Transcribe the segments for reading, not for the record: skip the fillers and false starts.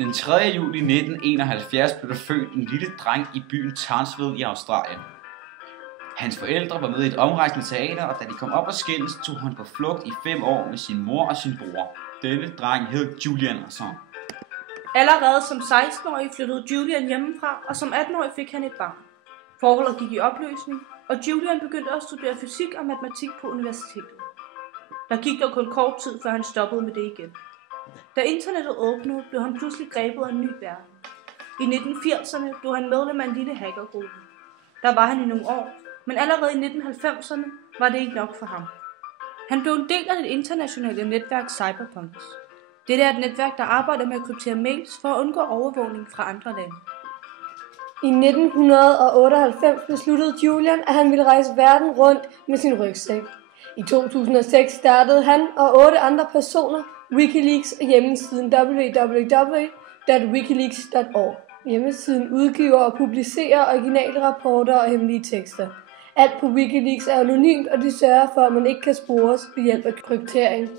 Den 3. juli 1971 blev der født en lille dreng i byen Townsville i Australien. Hans forældre var med i et omrejsende teater, og da de kom op og skændes, tog han på flugt i 5 år med sin mor og sin bror. Denne dreng hed Julian Assange. Allerede som 16-årig flyttede Julian hjemmefra, og som 18-årig fik han et barn. Forholdet gik i opløsning, og Julian begyndte at studere fysik og matematik på universitetet. Der gik dog kun kort tid, før han stoppede med det igen. Da internettet åbnede, blev han pludselig grebet af en ny verden. I 1980'erne blev han medlem af en lille hackergruppe. Der var han i nogle år, men allerede i 1990'erne var det ikke nok for ham. Han blev en del af det internationale netværk Cyberpunks. Dette er et netværk, der arbejder med at kryptere mails for at undgå overvågning fra andre lande. I 1998 besluttede Julian, at han ville rejse verden rundt med sin rygsæk. I 2006 startede han og 8 andre personer Wikileaks og hjemmesiden www.wikileaks.org. Hjemmesiden udgiver og publicerer originale rapporter og hemmelige tekster. Alt på Wikileaks er anonymt, og de sørger for, at man ikke kan spores ved hjælp af kryptering.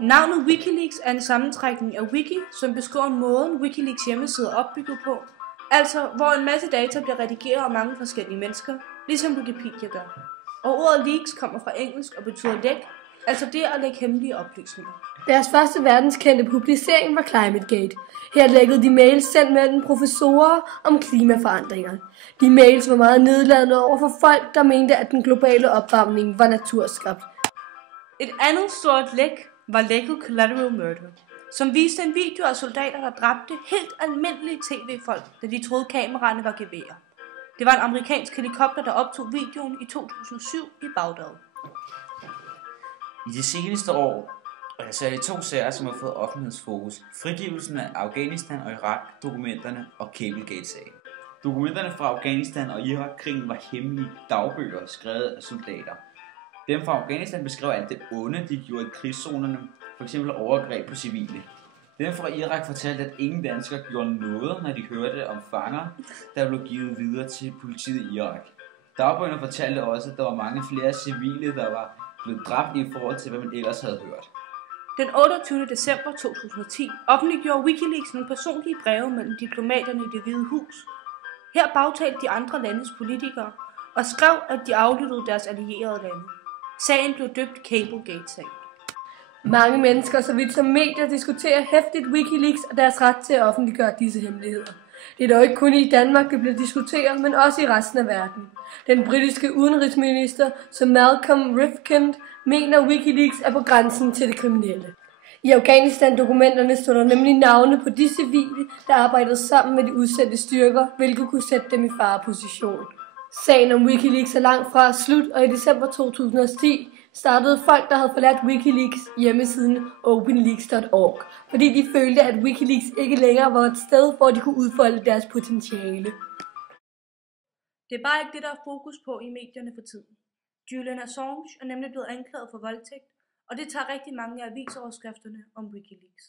Navnet Wikileaks er en sammentrækning af wiki, som beskriver måden Wikileaks hjemmeside er opbygget på, altså hvor en masse data bliver redigeret af mange forskellige mennesker, ligesom Wikipedia gør. Og ordet leaks kommer fra engelsk og betyder læk, altså det at lægge hemmelige oplysninger. Deres første verdenskendte publicering var ClimateGate. Her lækkede de mails sendt mellem professorer om klimaforandringer. De mails var meget nedladende over for folk, der mente, at den globale opvarmning var naturskabt. Et andet stort læk var lækket Collateral Murder, som viste en video af soldater, der dræbte helt almindelige tv-folk, da de troede kameraerne var geværer. Det var en amerikansk helikopter, der optog videoen i 2007 i Bagdad. I de seneste år er der særligt 2 sager, som har fået offentlighedsfokus. Frigivelsen af Afghanistan og Irak-dokumenterne og Cablegate-sagen. Dokumenterne fra Afghanistan og Irak-krigen var hemmelige dagbøger skrevet af soldater. Dem fra Afghanistan beskrev alt det onde, de gjorde i krigszonerne, f.eks. overgreb på civile. Dem fra Irak fortalte, at ingen danskere gjorde noget, når de hørte om fanger, der blev givet videre til politiet i Irak. Dagbøgerne fortalte også, at der var mange flere civile, der var blevet dræbt i forhold til, hvad man ellers havde hørt. Den 28. december 2010 offentliggjorde Wikileaks nogle personlige breve mellem diplomaterne i Det Hvide Hus. Her bagtalte de andre landes politikere og skrev, at de aflyttede deres allierede lande. Sagen blev døbt Cablegate-sagen. Mange mennesker, så vidt som medier, diskuterer hæftigt Wikileaks og deres ret til at offentliggøre disse hemmeligheder. Det er dog ikke kun i Danmark, det bliver diskuteret, men også i resten af verden. Den britiske udenrigsminister, som Malcolm Rifkind, mener Wikileaks er på grænsen til det kriminelle. I Afghanistan-dokumenterne stod der nemlig navne på de civile, der arbejdede sammen med de udsendte styrker, hvilket kunne sætte dem i fareposition. Sagen om Wikileaks er langt fra slut, og i december 2010 startede folk, der havde forladt Wikileaks hjemmesiden openleaks.org, fordi de følte, at Wikileaks ikke længere var et sted, hvor de kunne udfolde deres potentiale. Det er bare ikke det, der er fokus på i medierne for tiden. Julian Assange er nemlig blevet anklaget for voldtægt, og det tager rigtig mange af avisoverskrifterne om Wikileaks.